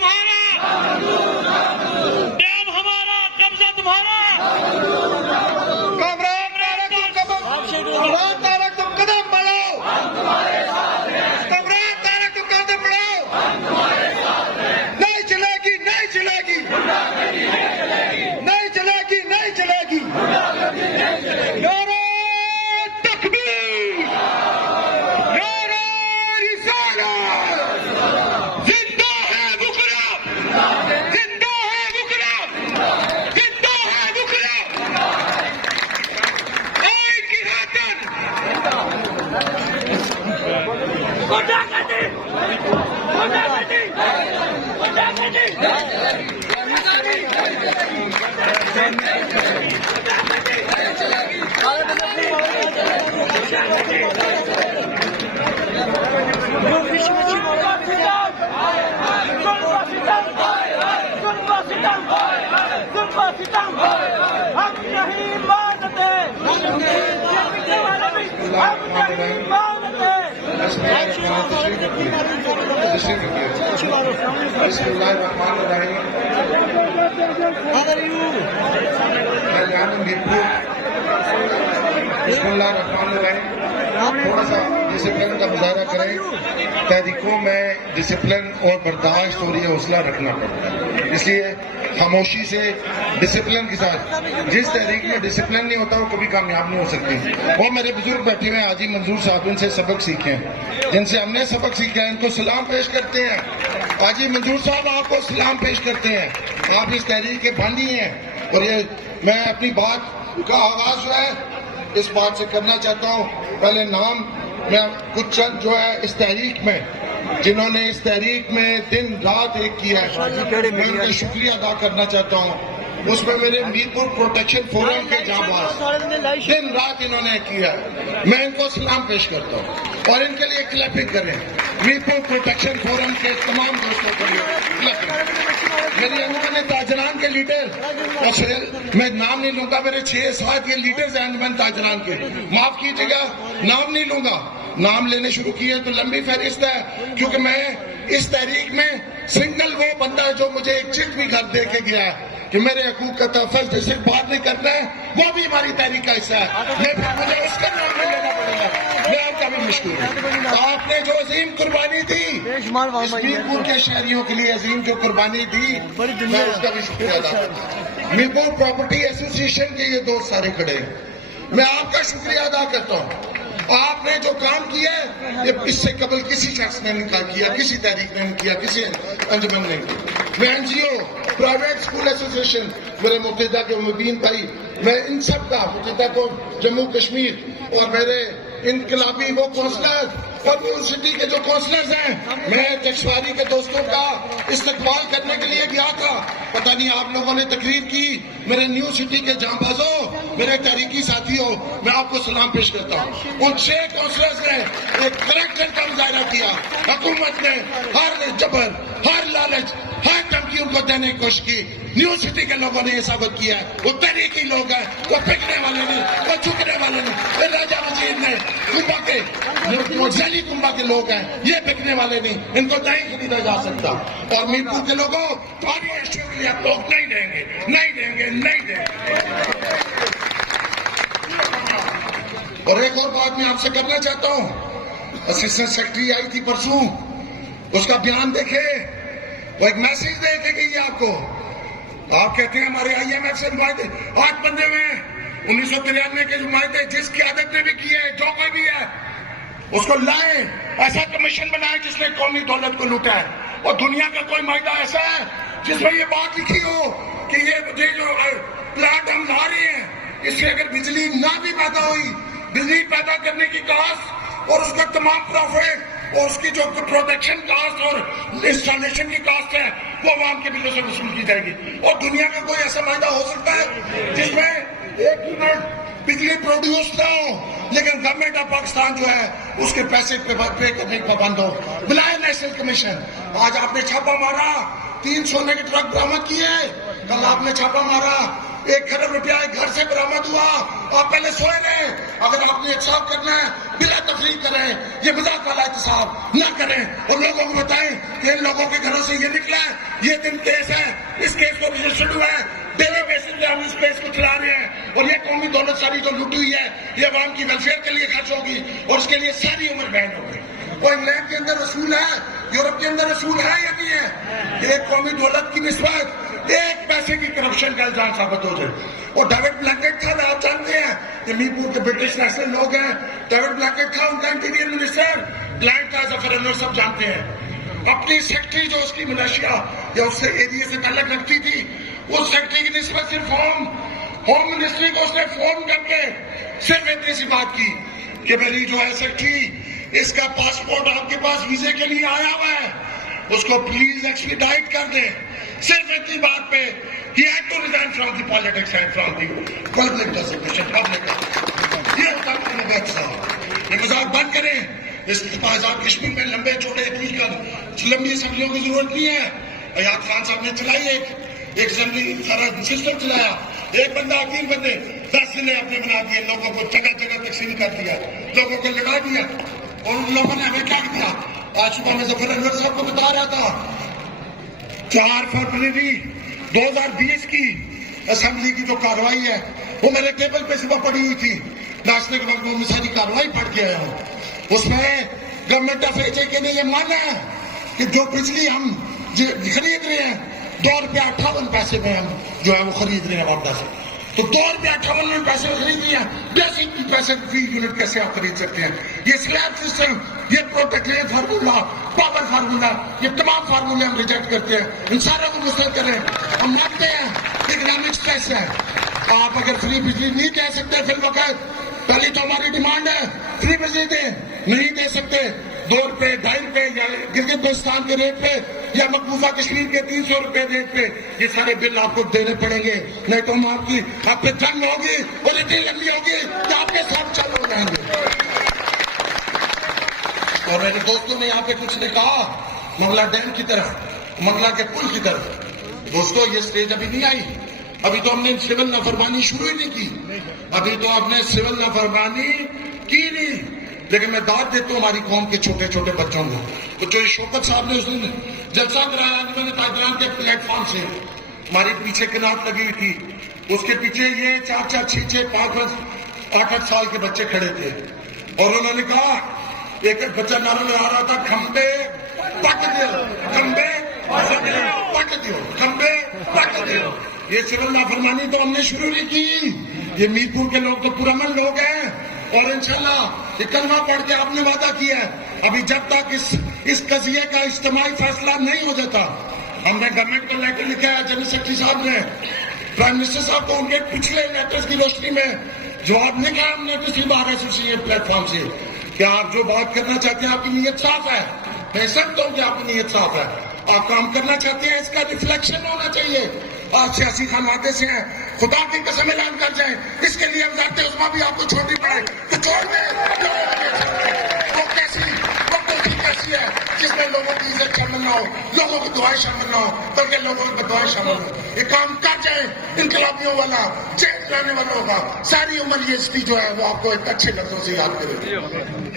तुम्हारा, डैम हमारा, कब्जा तुम्हारा। कमरान तारक तुम कदम बढ़ाओ, कमरान तारक तुम कदम बढ़ाओ। नहीं चलेगी, नहीं चलेगी, नहीं चलेगी, नहीं चलेगी। नारे तकबीर, नारे रिसालत, जिंदा है मुकर्रम, जिंदा है मुकर्रम, जिंदा है मुकर्रम। आइन की खातिर हम नहीं मानते, हम नहीं मानते। थोड़ा सा डिसिप्लिन का मुजाहरा करें। तहरीकों में डिसिप्लिन और बर्दाश्त और ये हौसला रखना पड़ता है, इसलिए खामोशी से डिसिप्लिन के साथ। जिस तहरीक में डिसिप्लिन नहीं होता वो कभी कामयाब नहीं हो सकती। वो मेरे बुजुर्ग बैठे हुए हैं हाजी मंजूर साहब, इनसे सबक सीखे हैं, जिनसे हमने सबक सीखा है, इनको सलाम पेश करते हैं। हाजी मंजूर साहब आपको सलाम पेश करते हैं, आप इस तहरीक के बानी हैं। और ये मैं अपनी बात का आगाज जो है इस बात से करना चाहता हूँ। पहले नाम मैं कुछ चंद जो है इस तहरीक में, जिन्होंने इस तहरीक में दिन रात एक किया है, मैं उनका शुक्रिया अदा करना चाहता हूँ। उसमें मेरे मीरपुर प्रोटेक्शन फोरम के जांबाज दिन रात इन्होंने किया है, मैं इनको सलाम पेश करता हूँ। और इनके लिए क्लैपिंग करें, मीरपुर प्रोटेक्शन फोरम के तमाम दोस्तों के लिए क्लैपिंग। मेरे अंजुमन ताजरान के लीडर, मैं नाम नहीं लूंगा, मेरे 6-7 ये लीडर्स हैं अंजुमन ताजरान के, माफ कीजिएगा नाम नहीं लूंगा। नाम लेने शुरू किए तो लंबी फहरिस्त है, क्योंकि मैं इस तहरीक में सिंगल वो बंदा है जो मुझे एक चिट भी घर दे के गया है कि मेरे हकूक का तहफ़्फ़ुज़ जिसे बात नहीं करना है, वो भी हमारी तहरीक का हिस्सा है। मुझे उसका नाम नहीं लेना पड़ेगा, मैं आपका भी मशकूर हूँ। आपने जो अजीम कुर्बानी दी मीरपुर के शहरियों के लिए, अजीम जो कुर्बानी दी, मैं उसका भी शुक्रिया अदा करता हूँ। मीरपुर प्रॉपर्टी एसोसिएशन के ये दोस्त सारे खड़े हैं, मैं आपका शुक्रिया अदा करता हूँ। आपने जो काम किया है ये इससे कबल किसी शख्स ने नहीं किया, किसी तहरीक ने नहीं किया, किसी अंजुमन ने नहीं किया। मैं एनजीओ, प्राइवेट स्कूल एसोसिएशन, मेरे मुफ्तिदा के मुबीन भाई, मैं इन सब का, मुफ्तिदा को जम्मू कश्मीर, और मेरे इनकलाबी वो काउंसलर और यूनिवर्सिटी के जो काउंसलर्स हैं, मैं कश्मीरी के दोस्तों का इस्तकबाल करने के लिए गया था। पता नहीं आप लोगों ने तकरीर की, मेरे न्यू सिटी के जांबाजों, मेरे तहरीकी साथियों, मैं आपको सलाम पेश करता हूँ। उन 6 काउंसलर्स ने एक करैक्टर का मुजाहरा किया। हुकूमत ने हर जबर, हर लालच, हर धमकी उनको देने की कोशिश की। न्यू सिटी के लोगों ने ये साबित किया है वो तहरीकी लोग हैं, वो पिकने वाले नहीं, वो झुकने वाले नहीं। राजा वजीर ने कुंभा के, जैली कुंभा के लोग हैं, ये बिकने वाले नहीं, इनको नहीं खरीदा जा सकता। और मीरपुर के लोगों तुम्हारी इश्यू के लिए आप लोग नहीं देंगे, नहीं देंगे, नहीं देंगे। और एक और बात मैं आपसे करना चाहता हूँ, असिस्टेंट सेक्रेटरी आई थी परसों, उसका बयान देखे, वो एक मैसेज दे के गई आपको। आप कहते हैं हमारे IMF से नुमाइंदे 8 बंदे हुए हैं, 1993 के नुमाइंदे, जिस क़यादत ने भी किए है, जो कोई भी है उसको लाए, ऐसा कमीशन बनाए जिसने कौमी दौलत को लूटा है। और दुनिया का कोई मायदा ऐसा है जिसमें ये बात लिखी हो कि ये जो प्लांट हम ला रहे हैं, इससे अगर बिजली ना भी पैदा हुई, बिजली पैदा करने की कास्ट और उसका तमाम प्रॉफिट और उसकी जो प्रोडक्शन कास्ट और इंस्टॉलेशन की कास्ट है वो आवाम के बिलों से वसूल की जाएगी। और दुनिया का कोई ऐसा मायदा हो सकता है जिसमें 1 यूनिट बिजली प्रोड्यूस ना हो लेकिन गवर्नमेंट ऑफ पाकिस्तान जो है उसके पैसे पे करने का पाबंद हो। बुलाए नेशनल कमीशन। आज आपने छापा मारा, 3 सोने के ट्रक बरामद किए, कल आपने छापा मारा, 1 खरब रुपया एक घर से बरामद हुआ। آپ پہلے سوئے رہے. اگر آپ نے احتساب کرنا ہے بلا تفریق کریں, یہ مذاق والا احتساب نہ کریں, اور لوگوں کو بتائیں کہ ان لوگوں کے گھروں سے یہ نکلا ہے, یہ دن کیس ہے, اس کیس کو رجسٹرڈ ہوا ہے, ڈیلی بیسس پہ ہم اس کیس کو چلا رہے ہیں, اور یہ قومی دولت ساری جو لوٹی ہوئی ہے یہ عوام کی ویلفیئر کے لیے خرچ ہوگی, اور اس کے لیے ساری عمر بین ہوگی. وہ انگلینڈ کے اندر اصول ہے, یورپ کے اندر اصول ہے یا نہیں ہے, ایک قومی دولت کی نسبت ایک پیسے کی کرپشن کا الزام ثابت ہو جائے. اور ڈیوڈ بلینکٹ تھا, آپ جانتے ہیں کہ میرپور کے برٹش نیشنل لوگ ہیں, ڈیوڈ بلینکٹ تھا ان کا انٹیریئر منسٹر, بلینک تھا ظفر انور, سب جانتے ہیں. اپنی سیکٹری جو اس کی ملیشیا یا اس سے ایریا سے تعلق رکھتی تھی, اس سیکٹری کی نسبت صرف ہوم منسٹری کو اس نے فون کر کے صرف اتنی سی بات کی کہ میری جو ہے سیکٹری, اس کا پاسپورٹ آپ کے پاس ویزے کے لیے آیا ہوا ہے, اس کو پلیز ایکسپیڈائٹ کر دیں. صرف اتنی بات پہ he had to resign from the politics and from the public designation, public. یہ ہوتا ہے نبیت صاحب, یہ مذاق بند کریں. اس آزاد کشمیر میں لمبے چھوٹے لمبی اسمبلیوں کی ضرورت نہیں ہے. ایاد خان صاحب نے چلائی ایک اسمبلی سسٹم چلایا, ایک بندہ 3 بندے 10 ضلع اپنے بنا دیے, لوگوں کو جگہ جگہ تقسیم کر دیا, لوگوں کو لگا دیا, اور ان لوگوں نے ہمیں کیا کیا. آج صبح میں ظفر انور صاحب کو بتا رہا تھا 4 فروری 2020 کی اسمبلی کی جو کارروائی ہے وہ میرے ٹیبل پہ صبح پڑی ہوئی تھی, ناشتے کے وقت میں ساری کارروائی پڑھ کے آیا ہوں. اس میں گورنمنٹ آف ایچ اے کے نے یہ مانا ہے کہ جو بجلی ہم خرید رہے ہیں 2.58 میں ہم جو ہے وہ خرید رہے ہیں واپس سے, تو 2.58 میں خرید رہے ہیں. بیسک پیسے فی یونٹ کیسے آپ خرید سکتے ہیں؟ یہ سلیب سسٹم, یہ پروٹیکٹیو فارمولا, پاور فارمولا, یہ تمام فارمولے ہم ریجیکٹ کرتے ہیں. ان ساروں کو مسترد کریں. ہم مانتے ہیں اکنامک اسٹریس ہے. آپ اگر فری بجلی نہیں دے سکتے فی الوقت, پہلی تو ہماری ڈیمانڈ ہے فری بجلی دیں, نہیں دے سکتے 2 روپے 2.5 روپے یا گلگت بلتستان کے ریٹ پہ یا مقبوضہ کشمیر کے 300 روپے ریٹ پہ یہ سارے بل آپ کو دینے پڑیں گے, نہیں تو ہم آپ پہ جنگ ہوگی اور اتنی لمبی ہوگی کہ آپ کے ساتھ چل ہو جائیں گے. اور میرے دوستوں نے یہاں پہ کچھ نے کہا منگلا ڈیم کی طرف, منگلا کے پل کی طرف. دوستوں یہ سٹیج ابھی نہیں آئی, ابھی تو ہم نے سول نافرمانی شروع ہی نہیں کی, ابھی تو ہم نے سول نافرمانی کی نہیں. لیکن میں داد دیتا ہوں ہماری قوم کے چھوٹے چھوٹے بچوں کو. تو جو شوکت صاحب نے اس دن جلسہ کرایا کہ میں نے تاجران کے پلیٹ فارم سے, ہماری پیچھے کناٹ لگی ہوئی تھی, اس کے پیچھے یہ 4 6 5 8 سال کے بچے کھڑے تھے, اور انہوں نے کہا, ایک بچہ نعرہ لگا رہا تھا, کھمبے پٹ دیو, کھمبے پٹ دیو, کھمبے پٹ دیو. یہ سول نافرمانی تو ہم نے شروع نہیں کی, یہ میرپور کے لوگ تو پرامن لوگ ہیں, اور انشاءاللہ یہ کلمہ پڑھ کے آپ نے وعدہ کیا ہے. ابھی جب تک اس قضیے کا اجتماعی فیصلہ نہیں ہو جاتا, ہم نے گورنمنٹ کو لیٹر لکھا ہے, جنرل سیکرٹری صاحب نے پرائم منسٹر صاحب کو ان کے پچھلے لیٹرز کی روشنی میں جواب نہیں کہا ہم نے کسی بار ایسوسیٹ پلیٹ فارم سے کہ آپ جو بات کرنا چاہتے ہیں آپ کی نیت صاف ہے. میں سمجھتا ہوں کہ آپ کی نیت صاف ہے, آپ کام کرنا چاہتے ہیں, اس کا ریفلیکشن ہونا چاہیے. آپ سیاسی خانواتے سے ہیں, خدا کی قسم اعلان کر جائیں, اس کے لیے وزارت عظمیٰ بھی آپ کو چھوڑنی پڑے تو چھوڑ دیں. وہ کوشش کیسی ہے جس میں لوگوں کی عزت شامل نہ ہو, لوگوں کی دعائیں شامل نہ ہو, بلکہ لوگوں کی دعائیں شامل ہو. یہ کام کر جائیں انقلابیوں والا, چینج لانے والوں کا. ساری عمر یہ اس کی جو ہے وہ آپ کو ایک اچھے لفظوں سے یاد کرے.